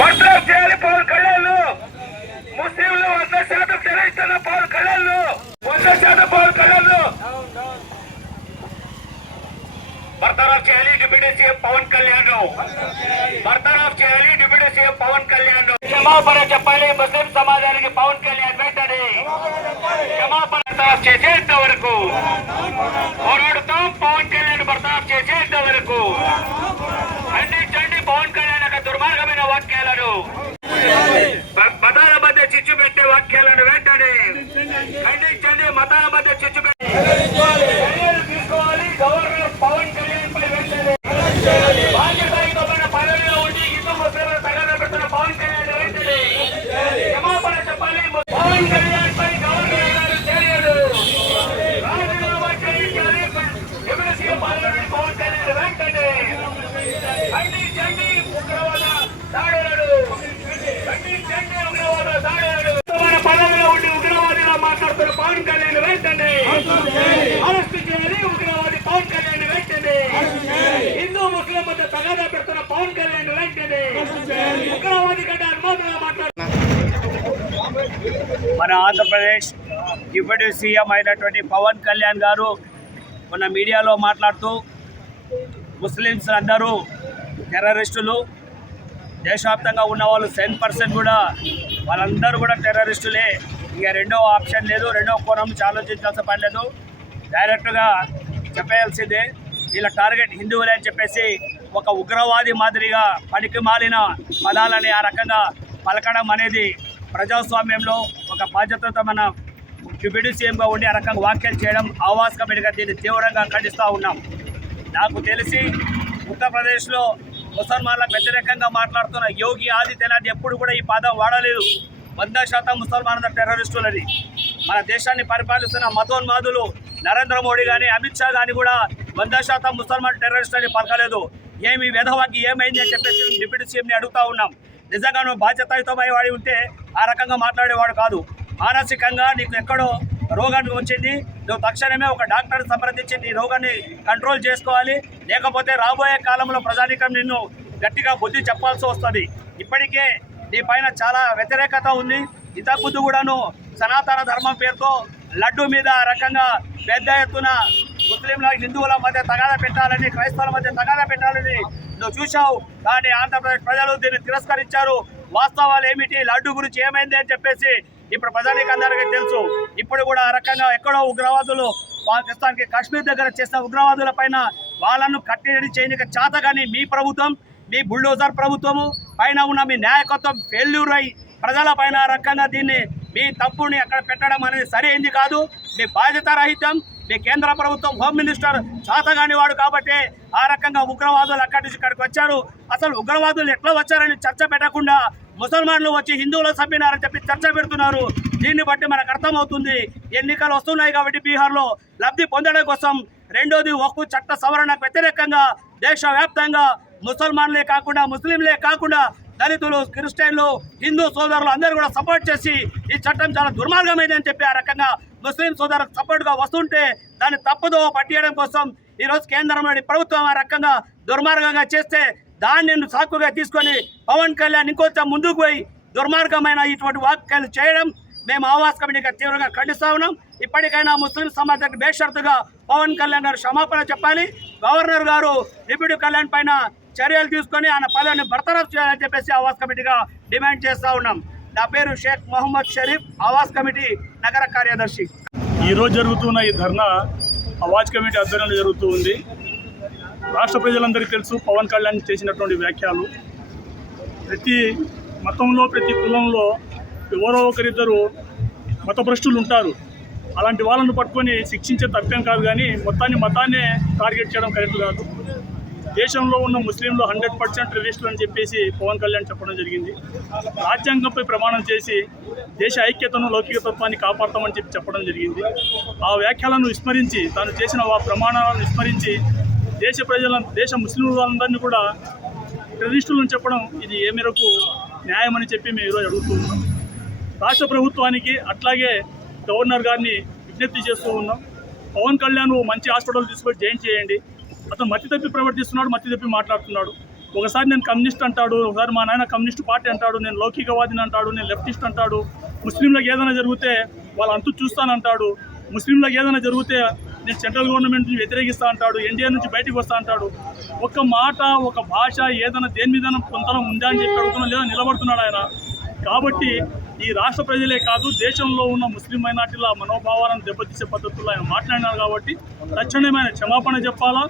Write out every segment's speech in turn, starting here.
బర్తరఫ్ చేయాలి పవన్ కళ్యాణ్. ముస్లింలు 100% చెల్లిస్తున్న పవన్ కళ్యాణ్, 100% పవన్ కళ్యాణ్ బర్తరఫ్ చేయాలి. డిప్యూటీ సీఎం పవన్ కళ్యాణ్ బర్తరఫ్ చేయాలి. డిప్యూటీ సీఎం పవన్ కళ్యాణ్ క్షమాపణ చెప్పాలి ముస్లిం సమాజానికి. పవన్ కళ్యాణ్ వెంటనే క్షమాపణ చేసేంత వరకు పోరాడుతాం. పవన్ కళ్యాణ్ బర్తరఫ్ చేసేంత వరకు ఖండించండి పవన్ కళ్యాణ్ యొక్క దుర్మార్గమైన వాక్యాలను, మతాల మధ్య చిచ్చు పెట్టే వాక్యాలను వెంటనే ఖండించండి. మతాల మధ్య చిచ్చు పెట్టి తీసుకోవాలి. గవర్నర్ పవన్ కళ్యాణ్ పై వెంటనే బాధ్యతాయుతమైన పదవిలో ఉండి హిందూ ముస్లింల తగాదా పెడుతున్న పవన్ కళ్యాణ్ వెంటనే క్షమాపణ చెప్పాలి. పవన్ కళ్యాణ్ పై గవర్నర్ గారు చర్యలు రాజీనామా చేయించాలి. డిప్యూటీ సీఎం పదవి పవన్ కళ్యాణ్ వెంటనే ఖండించండి ఉగ్రవాద దాడులను, ఖండించండి ఉగ్రవాద దాడులను. పదవిలో ఉండి ఉగ్రవాదిగా మాట్లాడుతున్న పవన్ కళ్యాణ్ వెంటనే అరెస్ట్ చేయాలి. ఉగ్రవాది పవన్ కళ్యాణ్ వెంటనే హిందూ ముస్లిం మధ్య తగాదా పెడుతున్న పవన్ కళ్యాణ్ వెంటనే ఉగ్రవాది కంటే అనుమానంగా మాట్లాడుతున్నారు. మన ఆంధ్రప్రదేశ్ డిప్యూటీ సీఎం అయినటువంటి పవన్ కళ్యాణ్ గారు మొన్న మీడియాలో మాట్లాడుతూ ముస్లిమ్స్ అందరూ టెర్రరిస్టులు, దేశవ్యాప్తంగా ఉన్న వాళ్ళు 10% కూడా వాళ్ళందరూ కూడా టెర్రరిస్టులే, ఇక రెండో ఆప్షన్ లేదు, రెండో కోణం నుంచి ఆలోచించాల్సిన పని లేదు, డైరెక్ట్గా చెప్పేయాల్సిందే. వీళ్ళ టార్గెట్ హిందువులే అని చెప్పేసి ఒక ఉగ్రవాది మాదిరిగా పనికి మాలిన పదాలని ఆ రకంగా పలకడం అనేది ప్రజాస్వామ్యంలో ఒక బాధ్యతతో మన డిప్యూటీ సీఎంగా ఉండి ఆ రకంగా వ్యాఖ్యలు చేయడం అవాస్తవికంగా దీన్ని తీవ్రంగా ఖండిస్తూ ఉన్నాం. నాకు తెలిసి ఉత్తరప్రదేశ్లో ముసల్మాన్లకు వ్యతిరేకంగా మాట్లాడుతున్న యోగి ఆదిత్యనాథ్ ఎప్పుడు కూడా ఈ పదం వాడలేదు. 100% ముసల్మాన్ల టెర్రరిస్టులని. మన దేశాన్ని పరిపాలిస్తున్న మతోన్మాదులు నరేంద్ర మోడీ కానీ అమిత్ షా కానీ కూడా 100% ముసల్మాన్ టెర్రరిస్ట్ అని పలకలేదు. ఏమి వెధవాకి ఏమైంది అని చెప్పేసి డిప్యూటీ సీఎంని అడుగుతూ ఉన్నాం. నిజంగా నువ్వు బాధ్యతాయుతమై వాడి ఉంటే ఆ రకంగా మాట్లాడేవాడు కాదు. మానసికంగా నీకు ఎక్కడో రోగాన్ని వచ్చింది, నువ్వు తక్షణమే ఒక డాక్టర్ని సంప్రదించి నీ రోగాన్ని కంట్రోల్ చేసుకోవాలి. లేకపోతే రాబోయే కాలంలో ప్రజానీకం నిన్ను గట్టిగా బుద్ధి చెప్పాల్సి వస్తుంది. ఇప్పటికే నీ పైన చాలా వ్యతిరేకత ఉంది. ఇంతకుముందు కూడాను సనాతన ధర్మం పేరుతో లడ్డు మీద ఆ రకంగా పెద్ద ఎత్తున ముస్లింల హిందువుల మధ్య తగాదా పెట్టాలని, క్రైస్తవుల మధ్య తగాదా పెట్టాలని నువ్వు చూశావు. కానీ ఆంధ్రప్రదేశ్ ప్రజలు దీన్ని తిరస్కరించారు. వాస్తవాలు ఏమిటి, లడ్డు గురించి ఏమైంది అని చెప్పేసి ఇప్పుడు ప్రజానికి అందరికీ తెలుసు. ఇప్పుడు కూడా ఆ రకంగా ఎక్కడో ఉగ్రవాదులు పాకిస్తాన్కి కాశ్మీర్ దగ్గర చేసిన ఉగ్రవాదుల పైన వాళ్ళను కట్టడి చేయడానికి చేత కానీ మీ ప్రభుత్వం, మీ బుల్డోజర్ ప్రభుత్వము పైన ఉన్న మీ నాయకత్వం ఫెయిల్యూర్ అయి ప్రజల పైన ఆ రకంగా దీన్ని మీ తప్పుని అక్కడ పెట్టడం అనేది సరైంది కాదు. మీ బాధ్యత రహితం. మీ కేంద్ర ప్రభుత్వం హోమ్ మినిస్టర్ చేతగాని వాడు కాబట్టి ఆ రకంగా ఉగ్రవాదులు అక్కడి నుంచి ఇక్కడికి వచ్చారు. అసలు ఉగ్రవాదులు ఎట్లా వచ్చారని చర్చ పెట్టకుండా ముసల్మాన్లు వచ్చి హిందువులకు చంపినారని చెప్పి చర్చ పెడుతున్నారు. దీన్ని బట్టి మనకు అర్థమవుతుంది ఎన్నికలు వస్తున్నాయి కాబట్టి బీహార్లో లబ్ధి పొందడం కోసం. రెండోది వక్ఫ్ చట్ట సవరణకు వ్యతిరేకంగా దేశవ్యాప్తంగా ముసల్మాన్లే కాకుండా ముస్లింలే కాకుండా దళితులు, క్రిస్టియన్లు, హిందూ సోదరులు అందరూ కూడా సపోర్ట్ చేసి ఈ చట్టం చాలా దుర్మార్గమైందని చెప్పి ఆ రకంగా ముస్లిం సోదరులకు సపోర్ట్గా వస్తుంటే దాన్ని తప్పుదో పట్టియడం కోసం ఈరోజు కేంద్రంలోని ప్రభుత్వం ఆ రకంగా దుర్మార్గంగా చేస్తే దాన్ని సాకుగా తీసుకొని పవన్ కళ్యాణ్ ఇంకొంచెం ముందుకు పోయి దుర్మార్గమైన ఇటువంటి వ్యాఖ్యలు చేయడం మేము ఆవాస్ కమిటీగా తీవ్రంగా ఖండిస్తా ఉన్నాం. ఇప్పటికైనా ముస్లిం సమాజానికి బేషరతుగా పవన్ కళ్యాణ్ గారు క్షమాపణ చెప్పాలి. గవర్నర్ గారు డిప్యూటీ కళ్యాణ్ పైన చర్యలు తీసుకొని ఆయన పదవిని బర్తరఫ్ చేయాలని చెప్పేసి ఆవాస్ కమిటీగా డిమాండ్ చేస్తూ ఉన్నాం. నా పేరు షేక్ మొహమ్మద్ షరీఫ్, ఆవాస్ కమిటీ నగర కార్యదర్శి. ఈరోజు జరుగుతున్న ఈ ధర్నా ఆవాజ్ కమిటీ ఆధ్వర్యంలో జరుగుతూ ఉంది. రాష్ట్ర ప్రజలందరికీ తెలుసు పవన్ కళ్యాణ్ చేసినటువంటి వ్యాఖ్యలు. ప్రతి మతంలో, ప్రతి కులంలో ఎవరో ఒకరిద్దరు మతభ్రష్టులు ఉంటారు. అలాంటి వాళ్ళను పట్టుకొని శిక్షించే తప్పేం కాదు, కానీ మతాన్నే టార్గెట్ చేయడం కరెక్ట్ కాదు. దేశంలో ఉన్న ముస్లింలు 100% టెర్రరిస్టులు అని చెప్పేసి పవన్ కళ్యాణ్ చెప్పడం జరిగింది. రాజ్యాంగంపై ప్రమాణం చేసి దేశ ఐక్యతను, లౌకికతత్వాన్ని కాపాడతామని చెప్పడం జరిగింది. ఆ వ్యాఖ్యలను విస్మరించి, తాను చేసిన ఆ ప్రమాణాలను విస్మరించి దేశ ముస్లింలందరినీ కూడా టెర్రరిస్టులను చెప్పడం ఇది ఏ మేరకు న్యాయమని చెప్పి మేము ఈరోజు అడుగుతూ ఉన్నాం. రాష్ట్ర ప్రభుత్వానికి అట్లాగే గవర్నర్ గారిని విజ్ఞప్తి చేస్తూ ఉన్నాం. పవన్ కళ్యాణ్ మంచి హాస్పిటల్ తీసుకొని జాయిన్ చేయండి. అతను మతి తప్పి ప్రవర్తిస్తున్నాడు, మతి తప్పి మాట్లాడుతున్నాడు. ఒకసారి నేను కమ్యూనిస్ట్ అంటాడు, ఒకసారి మా నాయన కమ్యూనిస్ట్ పార్టీ అంటాడు, నేను లౌకికవాదిని అంటాడు, నేను లెఫ్టిస్ట్ అంటాడు, ముస్లింలకు ఏదైనా జరిగితే వాళ్ళ అంతు చూస్తానంటాడు, ముస్లింలకు ఏదైనా జరిగితే నేను సెంట్రల్ గవర్నమెంట్ నుంచి వ్యతిరేకిస్తా అంటాడు, ఎన్డీఏ నుంచి బయటికి వస్తా అంటాడు. ఒక మాట ఒక భాష ఏదైనా దేని మీద కొంతనం ఉందా అని చెప్పి అడుగుతున్నా, లేదా నిలబడుతున్నాడు ఆయన. కాబట్టి ఈ రాష్ట్ర ప్రజలే కాదు, దేశంలో ఉన్న ముస్లిం మైనార్టీల మనోభావాలను దెబ్బతీసే పద్ధతుల్లో ఆయన మాట్లాడినారు. కాబట్టి తక్షణమే ఆయన క్షమాపణ చెప్పాలా.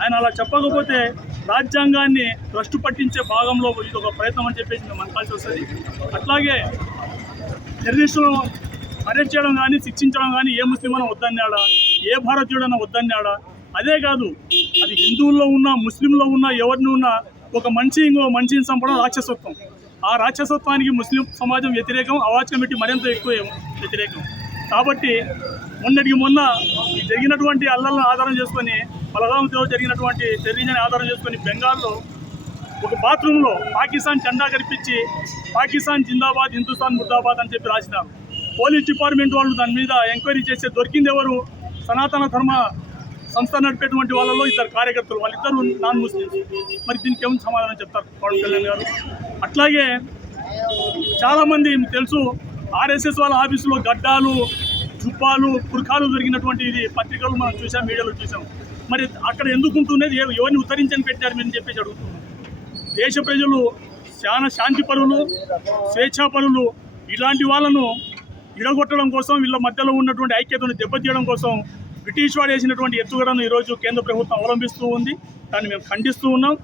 ఆయన అలా చెప్పకపోతే రాజ్యాంగాన్ని భ్రష్టు పట్టించే భాగంలో ఇది ఒక ప్రయత్నం అని చెప్పేసి మేము అనుకోవాల్సి వస్తుంది. అట్లాగే టెర్రరిస్టులను అరెస్ట్ చేయడం కానీ శిక్షించడం కానీ ఏ ముస్లిం అయినా వద్దన్నాడా, ఏ భారతీయుడైనా వద్దన్నాడా? అదే కాదు, అది హిందువుల్లో ఉన్న ముస్లింలో ఉన్న ఎవరిని ఉన్నా ఒక మనిషి ఇంకో మనిషిని చంపడం రాక్షసత్వం. ఆ రాక్షసత్వానికి ముస్లిం సమాజం వ్యతిరేకం, అవాజ్ కమిటీ మరింత ఎక్కువ వ్యతిరేకం. కాబట్టి మొన్నటికి మొన్న జరిగినటువంటి అల్లర్లను ఆధారం చేసుకొని, బలగాంతో జరిగినటువంటి టెర్రరిజాన్ని ఆధారం చేసుకొని బెంగాల్లో ఒక బాత్రూంలో పాకిస్తాన్ జెండా కనిపించి పాకిస్తాన్ జిందాబాద్ హిందుస్థాన్ ముర్దాబాద్ అని చెప్పి రాసినారు. పోలీస్ డిపార్ట్మెంట్ వాళ్ళు దాని మీద ఎంక్వైరీ చేస్తే దొరికింది ఎవరు? సనాతన ధర్మ సంస్థ నడిపేటువంటి వాళ్ళలో 2 కార్యకర్తలు, వాళ్ళిద్దరు నాన్ ముస్లిమ్స్. మరి దీనికి ఏమైనా సమాధానం చెప్తారు పవన్ కళ్యాణ్ గారు? అట్లాగే చాలామంది తెలుసు, ఆర్ఎస్ఎస్ వాళ్ళ ఆఫీసులో గడ్డాలు, జుబ్బాలు, పుర్ఖాలు దొరికినటువంటి ఇది పత్రికలు మనం చూసాం, మీడియాలో చూసాం. మరి అక్కడ ఎందుకు ఉంటున్నది? ఎవరిని ఉత్తరించని పెట్టారు మీరు చెప్పేసి అడుగుతున్నాం. దేశ ప్రజలు చాలా శాంతిపరులు, స్వేచ్ఛాపరులు. ఇలాంటి వాళ్ళను విడగొట్టడం కోసం, వీళ్ళ మధ్యలో ఉన్నటువంటి ఐక్యతను దెబ్బతీయడం కోసం బ్రిటిష్ వాడు వేసినటువంటి ఎత్తుగడను ఈరోజు కేంద్ర ప్రభుత్వం అవలంబిస్తూ ఉంది. దాన్ని మేము ఖండిస్తూ ఉన్నాం.